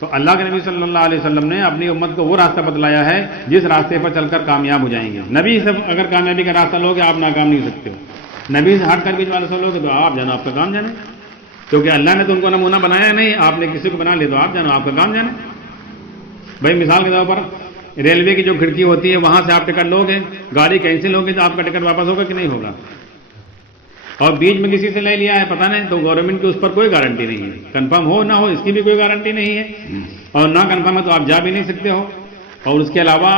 تو اللہ کے نبی صلی اللہ علیہ وسلم نے اپنی امت کو وہ راستہ بتلایا ہے جس راستے پر چل کر کامیاب ہو جائیں گے. نبی سے اگر کامیابی کا راستہ لوگے آپ ناکام نہیں ہو سکتے ہو. نبی سے ہٹ کر بیچ والے سے لوگے تو آپ جانو آپ کا کام جانے, کیونکہ اللہ نے تو ان کو نمونہ بنایا نہیں, آپ نے کسی کو بنا لیا تو آپ جانو آپ کا کام جانے. بھائی مثال کے طور پر ریلوے کی جو کھڑکی ہوتی ہے وہاں سے آپ ٹکٹ لوگے, گاڑی کینسل ہوگی تو آپ کا ٹکٹ واپس ہوگا کہ نہیں ہوگا, اور بیچ میں کسی سے لے لیا ہے پتہ نہیں تو گورنمنٹ کی اس پر کوئی گارنٹی نہیں ہے, کنفرم ہو نہ ہو اس کی بھی کوئی گارنٹی نہیں ہے, اور نہ کنفرم ہے تو آپ جا بھی نہیں سکتے ہو, اور اس کے علاوہ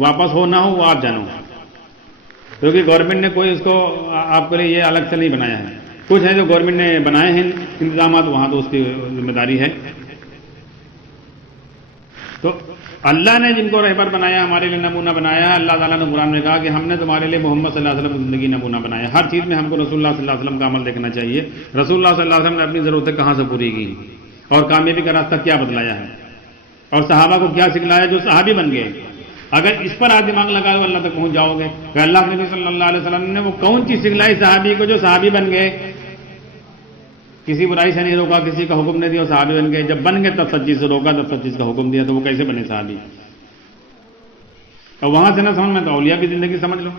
واپس ہو نہ ہو وہ آپ جانو, کیونکہ گورنمنٹ نے کوئی اس کو آپ کے لیے یہ الگ سے نہیں بنایا ہے. کچھ ہے جو گورنمنٹ نے بنائے ہیں انتظامات, وہاں تو اس کی ذمہ داری ہے. تو اللہ نے جن کو رہبر بنایا, ہمارے لیے نمونہ بنایا, اللہ تعالیٰ نے قرآن میں کہا کہ ہم نے تمہارے لیے محمد صلی اللہ علیہ وسلم کی زندگی نمونہ بنایا. ہر چیز میں ہم کو رسول اللہ صلی اللہ علیہ وسلم کا عمل دیکھنا چاہیے. رسول اللہ صلی اللہ علیہ وسلم نے اپنی ضرورتیں کہاں سے پوری کی اور کامیابی کا راستہ کیا بتلایا ہے, اور صحابہ کو کیا سکھلایا جو صحابی بن گئے. اگر اس پر آپ دماغ لگا تو اللہ تک پہنچ جاؤ گے کہ اللہ کے نبی صلی اللہ علیہ وسلم نے وہ کون چیز سکھلائی صحابی کو جو صحابی بن گئے. کسی برائی سے نہیں روکا, کسی کا حکم نہیں دیا, صحابی بن گئے. جب بن گئے تب سب چیز سے روکا, تب سب چیز کا حکم دیا, تو وہ کیسے بنے صحابی. اور وہاں سے نہ سمجھ میں تو اولیاء کی زندگی سمجھ لو.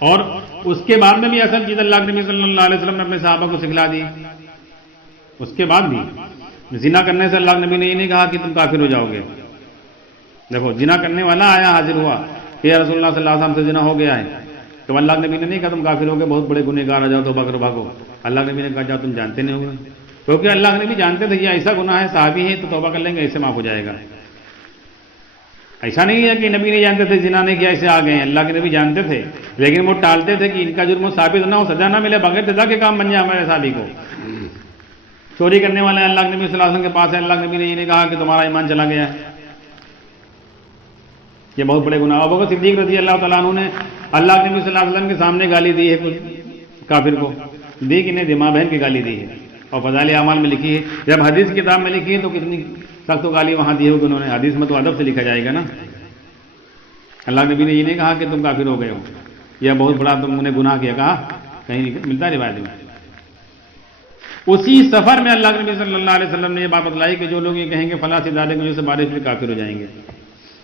اور اس کے بعد میں بھی اصل چیز اللہ کے نبی صلی اللہ علیہ وسلم نے اپنے صحابہ کو سکھلا دی. اس کے بعد بھی زنا کرنے سے اللہ کے نبی نے یہ نہیں کہا کہ تم کافر ہو جاؤ گے. دیکھو زنا کرنے والا آیا حاضر ہوا کہ یا رسول اللہ صلی اللہ علیہ وسلم سے زنا ہو گیا ہے, تو اللہ کے نبی نے نہیں کہا تم کافر ہو گے, بہت بڑے گنہگار آ جاؤ توبہ کرو بھاگو. اللہ کے نبی نے کہا جاؤ تم جانتے نہیں ہوگے, کیونکہ اللہ کے نبی جانتے تھے یہ ایسا گناہ ہے, صحابی ہے تو توبہ کر لیں گے, ایسے معاف ہو جائے گا. ایسا نہیں ہے کہ نبی نہیں جانتے تھے زنا نہیں کیا ایسے آ گئے ہیں, اللہ کے نبی جانتے تھے, لیکن وہ ٹالتے تھے کہ ان کا جرم ثابت نہ ہو, سزا نہ ملے, بغیر سزا کے کام بن جائے ہمارے صحابی کو. چوری کرنے والے اللہ کے نبی صلی اللہ علیہ وسلم کے پاس ہے, اللہ کے نبی نے یہ نہیں کہا کہ تمہارا ایمان چلا گیا ہے, یہ بہت بڑے گناہ. ابو بکر صدیق رضی اللہ تعالیٰ عنہ نے اللہ کے نبی صلی اللہ علیہ وسلم کے سامنے گالی دی ہے کچھ کافر کو, دی کہ نہیں دی, ماں بہن کی گالی دی ہے, اور فضائل اعمال میں لکھی ہے. جب حدیث کی کتاب میں لکھی ہے تو کتنی سخت گالی وہاں دی ہوگی انہوں نے. حدیث میں تو ادب سے لکھا جائے گا نا. اللہ کے نبی نے یہ نہیں کہا کہ تم کافر ہو گئے ہو یا بہت بڑا تم نے گناہ کیا, کہا کہیں ملتا ہے روایت میں. اسی سفر میں اللہ کے نبی صلی اللہ علیہ وسلم نے یہ بات بتلائی کہ جو لوگ یہ کہیں گے فلاں سے زیادہ کی وجہ سے بارش میں کافر ہو جائیں گے.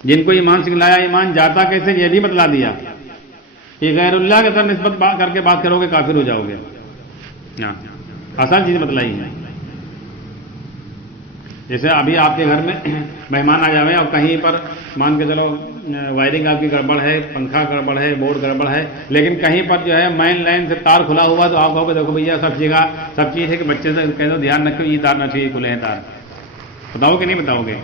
جن کو ایمان سکھلایا, ایمان جاتا کیسے یہ بھی بتلا دیا کہ غیر اللہ کے ساتھ نسبت کر کے بات کرو گے کافر ہو جاؤ گے. آسان چیز بتلائی ہے. جیسے ابھی آپ کے گھر میں مہمان آ جاوے اور کہیں پر مان کے چلو وائرنگ آپ کی گڑبڑ ہے, پنکھا گڑبڑ ہے, بورڈ گڑبڑ ہے, لیکن کہیں پر جو ہے مین لائن سے تار کھلا ہوا, تو آپ کہو گے دیکھو بھیا سب چیز ہے کہ بچے سے کہہ دو دھیان رکھو یہ تار نہ چاہیے کھلے ہیں تار. بتاؤ کہ نہیں بتاؤ گے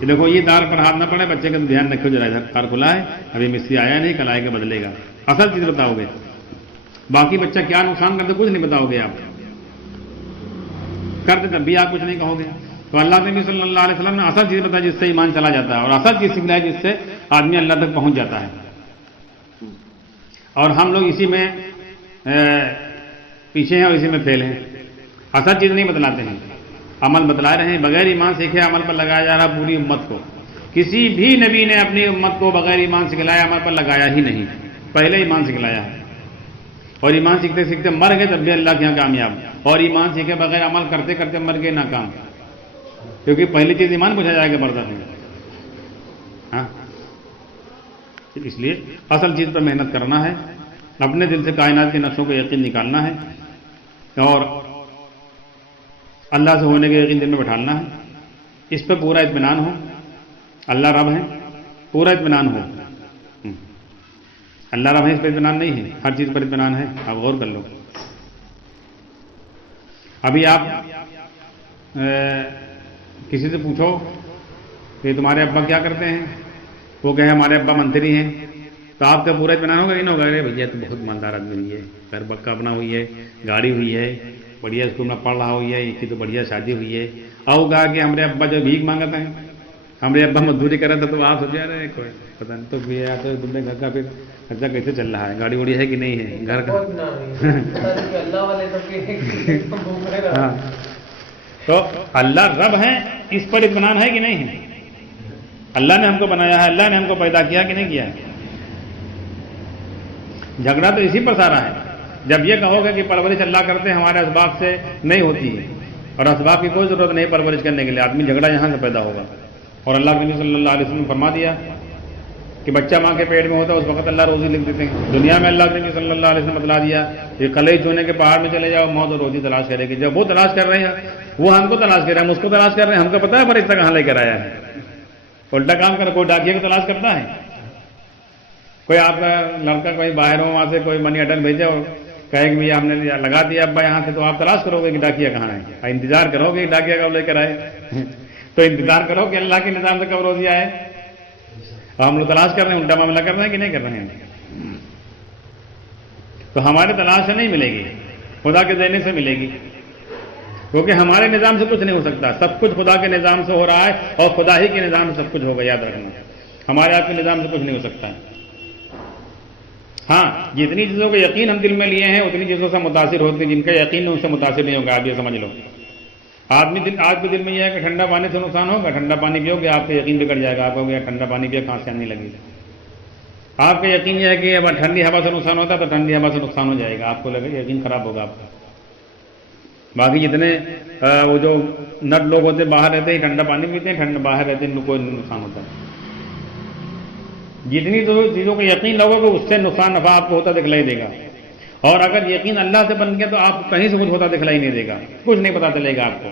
کہ دیکھو یہ تار پر ہاتھ نہ پڑے, بچے کا دھیان رکھو ذرا, ادھر تار کھلا ہے, ابھی مستری آیا نہیں, کل آئے گا بدلے گا. اصل چیز بتاؤ گے. باقی بچہ کیا نقصان کرتے کچھ نہیں بتاؤ گے, آپ کرتے تب بھی آپ کچھ نہیں کہو گے. تو اللہ نبی صلی اللہ علیہ وسلم نے اصل چیز بتائی جس سے ایمان چلا جاتا ہے, اور اصل چیز سکھلائی جس سے آدمی اللہ تک پہنچ جاتا ہے. اور ہم لوگ اسی میں پیچھے ہیں اور اسی میں فیل ہیں. اصل چیز نہیں بتلاتے ہیں, عمل بتلا رہے ہیں. بغیر ایمان سیکھے عمل پر لگایا جا رہا پوری امت کو. کسی بھی نبی نے اپنی امت کو بغیر ایمان سکھلایا عمل پر لگایا ہی نہیں, پہلے ایمان سکھلایا ہے. اور ایمان سیکھتے سیکھتے مر گئے تب بھی اللہ کے یہاں کامیاب, اور ایمان سیکھے بغیر عمل کرتے کرتے مر گئے ناکام, کیونکہ پہلی چیز ایمان پوچھا جائے گا بردا نہیں. ہاں, اس لیے اصل چیز پر محنت کرنا ہے, اپنے دل سے کائنات کے نقشوں کو یقین نکالنا ہے, اور اللہ سے ہونے کے یقین دل میں بٹھالنا ہے. اس پہ پورا اطمینان ہو, اللہ رب ہے, پورا اطمینان ہو. اللہ رب ہے اس پر اطمینان نہیں ہے, ہر چیز پر اطمینان ہے. آپ غور کر لو. ابھی آپ کسی سے پوچھو کہ تمہارے ابا کیا کرتے ہیں, وہ کہے ہمارے ابا منتری ہیں, تو آپ کا پورا اطمینان ہوگا, نہیں ہوگا. ارے بھیا تو بہت مالدار آدمی ہوئی ہے, گھر بکا اپنا ہوئی ہے, گاڑی ہوئی ہے, بڑھیا اسکول میں پڑھ رہا ہوئی ہے, اس کی تو بڑھیا شادی ہوئی ہے. اور کہا کہ ہمارے ابا جو بھیک مانگتا ہے, ہمارے ابا مزدوری کر رہا تھا, تو آپ سوچے رہے کوئی پتہ نہیں تو بھی تو تم نے گھر کا پھر خرچہ کیسے چل رہا ہے, گاڑی وڑی ہے کہ نہیں ہے, گھر کا. ہاں, تو اللہ رب ہے, اس پر اطمینان ہے کہ نہیں ہے. اللہ نے ہم کو بنایا ہے, اللہ نے ہم کو پیدا کیا کہ نہیں کیا. جھگڑا تو اسی پر سارا ہے. جب یہ کہو گے کہ پرورش اللہ کرتے ہمارے اسباب سے نہیں ہوتی ہے, اور اسباب کی کوئی ضرورت نہیں پرورش کرنے کے لیے، آدمی جھگڑا یہاں سے پیدا ہوگا۔ اور اللہ کے نبی صلی اللہ علیہ وسلم نے فرما دیا کہ بچہ ماں کے پیٹ میں ہوتا ہے اس وقت اللہ روزی لکھ دیتے ہیں۔ دنیا میں اللہ کے نبی صلی اللہ علیہ وسلم نے بتلا دیا کہ کلئی چونے کے پہاڑ میں چلے جاؤ، موت اور روزی تلاش کرے گی۔ جب وہ تلاش کر رہے ہیں، وہ ہم کو تلاش کر رہے ہیں، ہم اس کو تلاش کر رہے ہیں، ہم کو پتا ہے فرشتہ کہاں لے کر آیا ہے۔ الٹا کام کر، کوئی ڈاکیے کو تلاش کرتا ہے، کوئی آپ کا لڑکا کوئی باہر ہو، وہاں سے کوئی منی آرڈر بھیجے اور کہے کہ ہم نے لگا دیا ابا یہاں سے، تو آپ تلاش کرو گے کہ ڈاکیا کہاں ہے، انتظار کرو گے کہ ڈاکیا کب لے کر آئے تو انتظار کرو کہ اللہ کے نظام سے کب روزی آئے۔ ہم لوگ تلاش کر رہے ہیں، الٹا معاملہ کر رہے ہیں کہ نہیں کر رہے ہیں؟ تو ہمارے تلاش سے نہیں ملے گی، خدا کے دینے سے ملے گی، کیونکہ ہمارے نظام سے کچھ نہیں ہو سکتا، سب کچھ خدا کے نظام سے ہو رہا ہے اور خدا ہی کے نظام سے سب کچھ ہوگا، یاد رکھنا۔ ہمارے آپ کے نظام سے کچھ نہیں ہو سکتا۔ ہاں، جتنی چیزوں کا یقین ہم دل میں لیے ہیں اتنی چیزوں سے متاثر ہوتے ہیں، جن کا یقین ان سے متاثر نہیں ہوگا، آپ یہ سمجھ لو۔ آج کے دل میں یہ ہے کہ ٹھنڈا پانی سے نقصان ہوگا، ٹھنڈا پانی پیو گے آپ کا یقین بگڑ جائے گا، آپ کو ٹھنڈا پانی پیا کھانسی آنے لگے گی۔ آپ کا یقین یہ ہے کہ اب ٹھنڈی ہوا سے نقصان ہوتا ہے تو ٹھنڈی ہوا سے نقصان ہو جائے گا، آپ کو لگے یقین خراب ہوگا آپ کا۔ باقی جتنے وہ جو نٹ لوگ ہوتے ہیں باہر رہتے ہیں ٹھنڈا پانی پیتے ہیں، ٹھنڈا باہر رہتے ہیں ان کو کوئی نقصان ہوتا ہے۔ جتنی تو چیزوں کا یقین لوگوں کو اس سے نقصان نفع آپ کو ہوتا دکھلائی دے گا، اور اگر یقین اللہ سے بن گیا تو آپ کو کہیں سے کچھ ہوتا دکھلائی نہیں دے گا، کچھ نہیں پتا چلے گا آپ کو،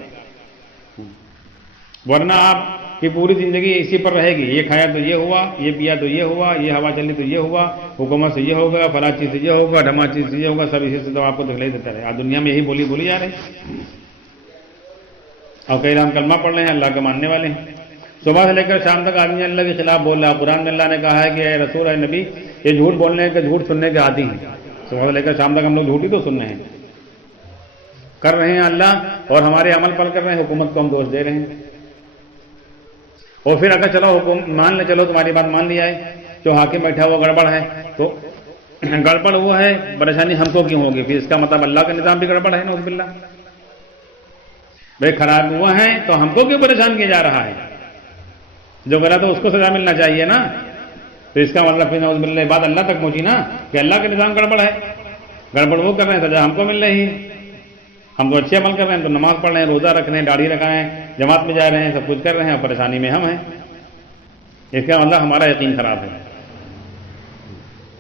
ورنہ آپ کی پوری زندگی اسی پر رہے گی، یہ کھایا تو یہ ہوا، یہ پیا تو یہ ہوا، یہ ہوا چلی تو یہ ہوا، حکومت سے یہ ہوگا، فلاں چیز سے یہ ہوگا، ڈھما چیز سے یہ ہوگا، سب اسی سے تو آپ کو دکھلائی دیتا رہے۔ آج دنیا میں یہی بولی جا رہی، اور کئی ہم کلمہ پڑھ رہے ہیں، اللہ کے ماننے والے ہیں، صبح سے لے کر شام تک آدمی اللہ کے خلاف بول رہا ہے۔ قرآن میں اللہ نے کہا ہے کہ اے رسول اے نبی، یہ جھوٹ بولنے کے جھوٹ سننے کے عادی ہیں، صبح سے لے کر شام تک ہم لوگ جھوٹ ہی تو سن رہے ہیں، کر رہے ہیں اللہ، اور ہمارے عمل پر کر رہے ہیں، حکومت کو ہم دوست دے رہے ہیں۔ اور پھر اگر چلو مان لے، چلو تمہاری بات مان لیا ہے، جو حاکم بیٹھا ہوا گڑبڑ ہے، تو گڑبڑ وہ ہے، پریشانی ہم کو کیوں ہوگی؟ پھر اس کا مطلب اللہ کا نظام بھی گڑبڑ ہے، نعوذ باللہ۔ بھائی خراب ہوا ہے تو ہم کو کیوں پریشان کیا جا رہا ہے؟ جو غلط ہے اس کو سزا ملنا چاہیے نا، تو اس کا مطلب پھر نعوذ باللہ بات اللہ تک پہنچی نا کہ اللہ کا نظام گڑبڑ ہے، گڑبڑ وہ کر رہے ہیں، سزا ہم کو مل رہی ہے۔ ہم تو اچھے عمل کر رہے ہیں، تو نماز پڑھ رہے ہیں، روزہ رکھ رہے ہیں، داڑھی رکھائے ہیں، جماعت میں جا رہے ہیں، سب کچھ کر رہے ہیں، اور پریشانی میں ہم ہیں۔ اس کا مطلب ہمارا یقین خراب ہے،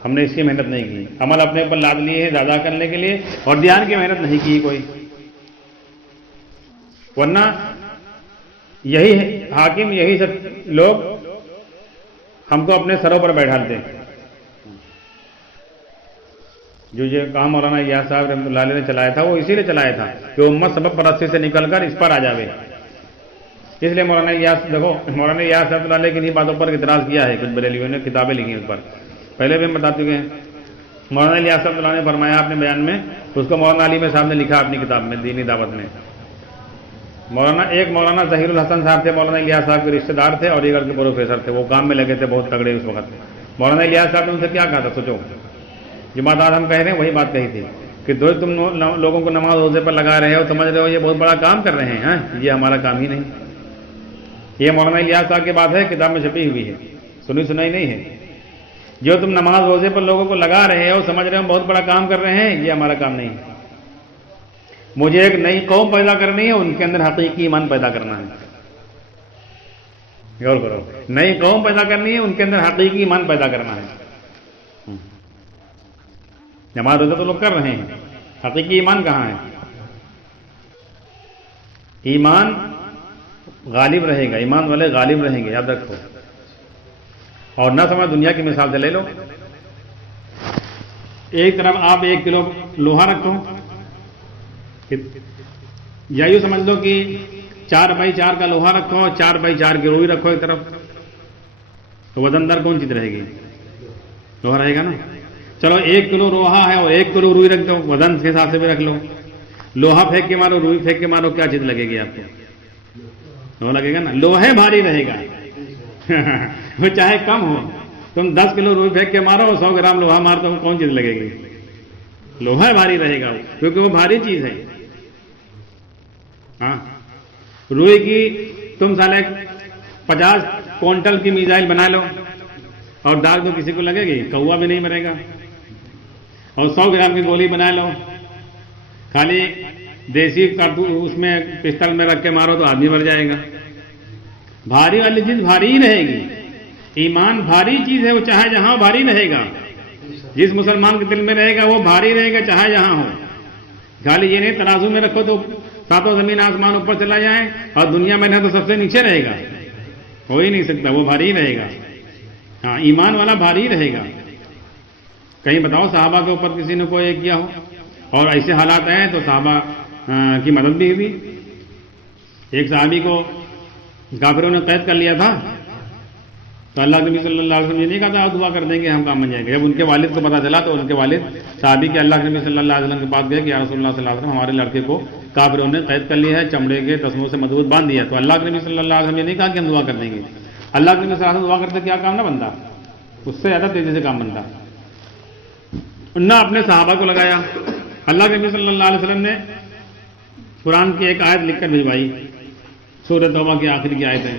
ہم نے اس کی محنت نہیں کی، عمل اپنے اوپر لاد لیے ہیں زیادہ کرنے کے لیے، اور دھیان کی محنت نہیں کی کوئی، ورنہ یہی حاکم، یہی سب لوگ ہم کو اپنے سروں پر بیٹھالتے ہیں۔ جو یہ کام مولانا الیاس صاحب رحمۃ اللہ علیہ نے چلایا تھا، وہ اسی لیے چلایا تھا کہ امت سبب پرستی سے نکل کر اس پر آ جاوے۔ اس لیے مولانا الیاس، دیکھو مولانا الیاس رحمۃ اللہ علیہ کی انہیں باتوں پر اعتراض کیا ہے، کچھ بریلویوں نے کتابیں لکھی ہیں اس پر، پہلے بھی ہم بتا چکے ہیں۔ مولانا الیاس رحمۃ اللہ نے فرمایا اپنے بیان میں، اس کو مولانا علی میں صاحب نے لکھا اپنی کتاب میں دینی دعوت میں۔ مولانا ظہیر الحسن صاحب تھے، مولانا الیاس صاحب کے رشتہ دار تھے اور علی گڑھ کے پروفیسر تھے، وہ کام میں لگے تھے بہت تگڑے اس وقت۔ مولانا الیاس صاحب نے ان سے کیا کہا تھا، سوچو، جو بات آج ہم کہہ رہے ہیں وہی بات کہی تھی کہ دو تم لوگوں کو نماز روزے پر لگا رہے ہو، سمجھ رہے ہو یہ بہت بڑا کام کر رہے ہیں، یہ ہمارا کام ہی نہیں۔ یہ مولانا الیاس صاحب کی بات ہے، کتاب میں چھپی ہوئی ہے، سنی سنائی نہیں ہے۔ جو تم نماز روزے پر لوگوں کو لگا رہے ہو، سمجھ رہے ہو بہت بڑا کام کر رہے ہیں، یہ ہمارا کام نہیں ہے۔ مجھے ایک نئی قوم پیدا کرنی ہے، ان کے اندر حقیقی ایمان پیدا کرنا ہے۔ غور کرو، نئی قوم پیدا کرنی ہے، ان کے اندر حقیقی ایمان پیدا کرنا ہے۔ نماز روزہ تو لوگ کر رہے ہیں، حقیقی ایمان کہاں ہے؟ ایمان غالب رہے گا، ایمان والے غالب رہیں گے، یاد رکھو۔ اور نہ سمجھ، دنیا کی مثال سے لے لو، ایک طرف آپ 1 کلو لوہا رکھو، یا یوں سمجھ لو کہ 4x4 کا لوہا رکھو اور 4x4 کی روئی رکھو ایک طرف، تو وزن دار کون چیز رہے گی؟ لوہا رہے گا نا۔ چلو 1 کلو لوہا ہے اور 1 کلو روئی رکھ دو، وزن کے حساب سے بھی رکھ لو، لوہا پھینک کے مارو، روئی پھینک کے مارو، کیا چیز لگے گی آپ کو؟ لوہا لگے گا نا، لوہے بھاری رہے گا وہ چاہے کم ہو، تم 10 کلو روئی پھینک کے مارو اور 100 گرام لوہا مار دو، کون چیز لگے گی؟ لوہا بھاری رہے گا، کیونکہ وہ بھاری چیز ہے۔ ہاں، روئی کی تم سالے 50 کوئنٹل کی میزائل بنا لو اور ڈال دو، کسی کو لگے گی؟ کوا بھی نہیں مرے گا۔ اور 100 گرام کی گولی بنا لو، خالی دیسی اس میں پستل میں رکھ کے مارو تو آدمی مر جائے گا. بھاری والی چیز بھاری ہی رہے گی. ایمان بھاری چیز ہے، وہ چاہے جہاں ہو بھاری رہے گا. جس مسلمان کے دل میں رہے گا وہ بھاری رہے گا چاہے جہاں ہو. خالی یہ نہیں ترازو میں رکھو تو ساتوں زمین آسمان اوپر چلا جائے اور دنیا میں رہے تو سب سے نیچے رہے گا، ہو ہی نہیں سکتا. وہ بھاری رہے گا. ہاں ایمان والا بھاری رہے گا. کہیں بتاؤ صحابہ کے اوپر کسی نے کوئی کیا ہو اور ایسے حالات ہیں تو صحابہ کی مدد بھی ہوئی. ایک صحابی کو کافروں نے قید کر لیا تھا تو اللہ کے نبی صلی اللہ علیہ وسلم یہ نہیں کہا تھا دعا کر دیں گے ہم کام بن جائیں گے. جب ان کے والد کو پتا چلا تو ان کے والد صحابی کے اللہ کے نبی صلی اللہ علیہ وسلم کے پاس گئے کہ یا رسول اللہ صلی اللہ علیہ وسلم ہمارے لڑکے کو کافروں نے قید کر لیا ہے، چمڑے کے تسموں سے مضبوط باندھ دیا. تو اللہ کے نبی صلی اللہ علیہ وسلم یہ نہیں کہا کہ ہم دعا کر دیں گے. اللہ کے نبی صلی اللہ علیہ وسلم دعا کرتے کیا کام نہ بنتا، اس سے زیادہ تیزی سے کام بنتا. نہ اپنے صحابہ کو لگایا. اللہ کے نبی صلی اللہ علیہ وسلم نے قرآن کی ایک آیت لکھ کر بھجوائی، سورۃ توبہ کی آخری کی آیت ہے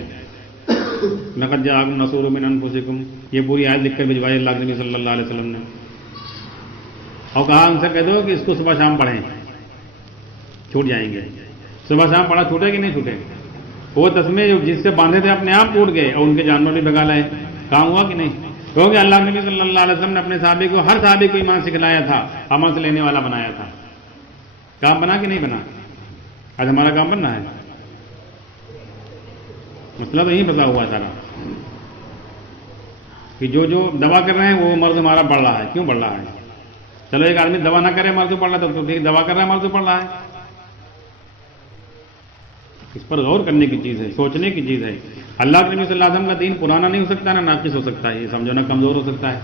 لقد جاءکم رسول من انفسکم. یہ پوری آیت لکھ کر بھجوائی اللہ کے نبی صلی اللہ علیہ وسلم نے اور کہا ان سے کہہ دو کہ اس کو صبح شام پڑھیں چھوٹ جائیں گے. صبح شام پڑھا چھوٹے کہ نہیں چھوٹے؟ وہ تسمے جس سے باندھے تھے اپنے آپ ٹوٹ گئے اور ان کے جانور بھی بگا لائے. کام ہوا کہ نہیں؟ کیونکہ اللہ کے نبی صلی اللہ علیہ وسلم نے اپنے صحابی کو ہر صحابی کو ایمان سکھلایا تھا، عمل سے لینے والا بنایا تھا. کام بنا کہ نہیں بنا؟ آج ہمارا کام بننا ہے. مسئلہ تو یہی بتا ہوا سارا کہ جو دوا کر رہے ہیں وہ مرض ہمارا بڑھ رہا ہے. کیوں بڑھ رہا ہے؟ چلو ایک آدمی دوا نہ کرے مرض بڑھ رہا ہے تو ٹھیک، دوا کر رہا ہے مرض بڑھ رہا ہے. اس پر غور کرنے کی چیز ہے، سوچنے کی چیز ہے. اللہ کے نبی صلی اللہ علیہ وسلم کا دین پرانا نہیں ہو سکتا، نہ ناقص ہو سکتا ہے. یہ سمجھو نہ کمزور ہو سکتا ہے.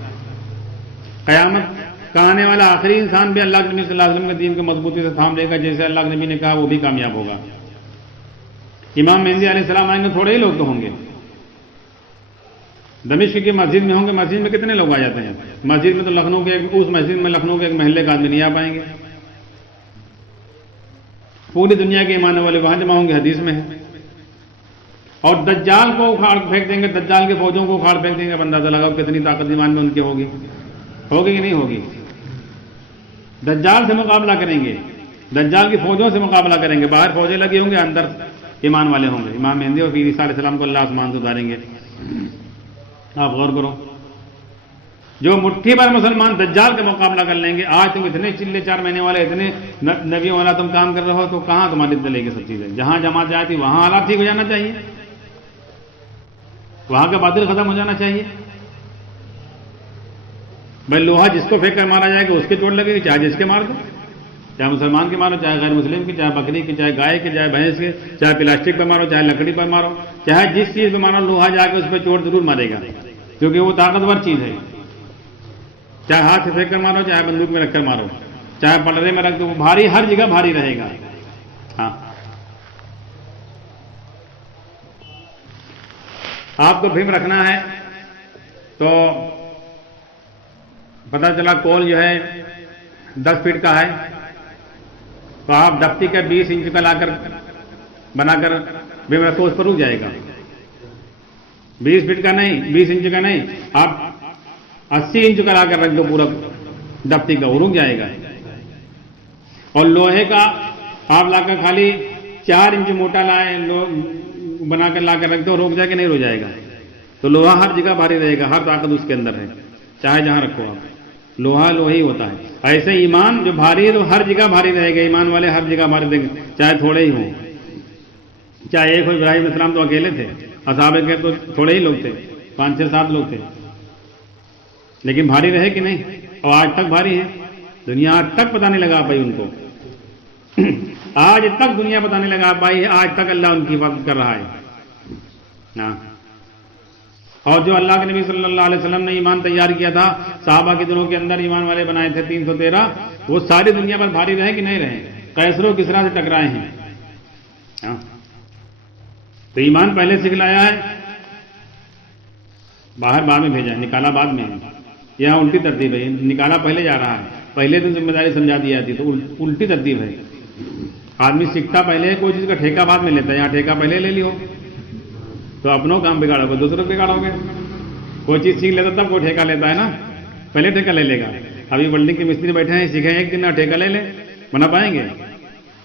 قیامت کا آنے والا آخری انسان بھی اللہ کے نبی صلی اللہ علیہ وسلم کے دین کو مضبوطی سے تھام لے گا. جیسے اللہ کے نبی نے کہا وہ بھی کامیاب ہوگا. امام مہدی علیہ السلام آئیں گے، تھوڑے ہی لوگ تو ہوں گے. دمشق کی مسجد میں ہوں گے. مسجد میں کتنے لوگ آ جاتے ہیں؟ مسجد میں تو لکھنؤ کے اس مسجد میں لکھنؤ کے ایک محلے کا آدمی نہیں آ پائیں گے. پوری دنیا کے ایمان والے وہاں جمع ہوں گے، حدیث میں ہے. اور دجال کو اکھاڑ پھینک دیں گے، دجال کے فوجوں کو اکھاڑ پھینک دیں گے. اندازہ لگاؤ کتنی طاقت ایمان میں ان کی ہوگی کہ نہیں ہوگی. دجال سے مقابلہ کریں گے، دجال کی فوجوں سے مقابلہ کریں گے. باہر فوجیں لگی ہوں گے، اندر ایمان والے ہوں گے. امام مہدی اور پیر عیسیٰ علیہ السلام کو اللہ آسمان سے اتاریں گے. آپ غور کرو، جو مٹھی بھر مسلمان دجال کا مقابلہ کر لیں گے. آج تم اتنے چلے 4 مہینے والے اتنے نبیوں والا تم کام کر رہے ہو تو کہاں تمہاری چلے گی سب چیزیں؟ جہاں جماعت جاتی وہاں حالات ٹھیک ہو جانا چاہیے، وہاں کا باطل ختم ہو جانا چاہیے. بھائی لوہا جس کو پھینک کر مارا جائے گا اس کے چوٹ لگے گی، چاہے جس کے مار دو، چاہے مسلمان کے مارو، چاہے غیر مسلم کی، چاہے بکری کی، چاہے گائے کی، چاہے بھینس کے، چاہے پلاسٹک پہ مارو، چاہے لکڑی پر مارو، چاہے جس چیز پہ مارو، لوہا جا کے اس پہ چوٹ ضرور مارے گا کیونکہ وہ طاقتور چیز ہے. چاہے ہاتھ سے پھینک کر مارو، چاہے بندوق میں رکھ کر مارو، چاہے پلڑے میں رکھ دو، وہ بھاری ہر جگہ بھاری رہے گا. ہاں آپ کو بھیم رکھنا ہے تو پتہ چلا کول جو ہے 10 فٹ کا ہے تو آپ ڈپٹی کا 20 انچ کا لا کر بنا کر بھیم رکھو، اس پر رک جائے گا. 20 فٹ کا نہیں، 20 انچ کا نہیں، آپ 80 انچ کا لا کر رکھ دو پورا ڈپٹی کا، وہ رک جائے گا. اور لوہے کا آپ لا کر خالی 4 انچ موٹا لائے بنا کر لا کر رکھ دو، روک جائے کہ نہیں رو جائے گا. تو لوہا ہر جگہ بھاری رہے گا، ہر طاقت اس کے اندر ہے، چاہے جہاں رکھو آپ. لوہا ہی ہوتا ہے. ایسے ایمان جو بھاری ہے تو ہر جگہ بھاری رہے گا. ایمان والے ہر جگہ بھاری رہیں گے، چاہے تھوڑے ہی ہوں. چاہے ایک ہو، ابراہیم علیہ السلام تو اکیلے تھے، اصحاب کے تو تھوڑے ہی لوگ تھے، 5 6 7 لوگ تھے، لیکن بھاری رہے کہ نہیں. اور آج تک بھاری ہے. دنیا آج تک پتہ نہیں لگا پائی ان کو. آج تک دنیا پتہ نہیں لگا پائی ہے. آج تک اللہ ان کی حفاظت کر رہا ہے. ہاں. اور جو اللہ کے نبی صلی اللہ علیہ وسلم نے ایمان تیار کیا تھا، صحابہ کے دنوں کے اندر ایمان والے بنائے تھے 313، وہ ساری دنیا پر بھاری رہے کہ نہیں رہے؟ قیصر و کسریٰ سے ٹکرائے ہیں. ہاں. تو ایمان پہلے سکھلایا ہے، باہر بعد میں بھیجا ہے، نکالا بعد میں ہے. یہاں الٹی ترتیب ہے، نکالا پہلے جا رہا ہے، پہلے دن ذمہ داری سمجھا دی جاتی تو الٹی ترتیب ہے. آدمی سیکھتا پہلے کوئی چیز کا ٹھیکہ بعد میں لیتا ہے. یہاں ٹھیکہ پہلے لے لیو تو اپنوں کام بگاڑو گے، دوسروں کو بگاڑو گے. کوئی چیز سیکھ لیتا تب کوئی ٹھیکہ لیتا ہے نا، پہلے ٹھیکہ لے لے گا. ابھی بلڈنگ کے مستری بیٹھے ہیں، سیکھیں ایک دن نہ ٹھیکہ لے لے، بنا پائیں گے؟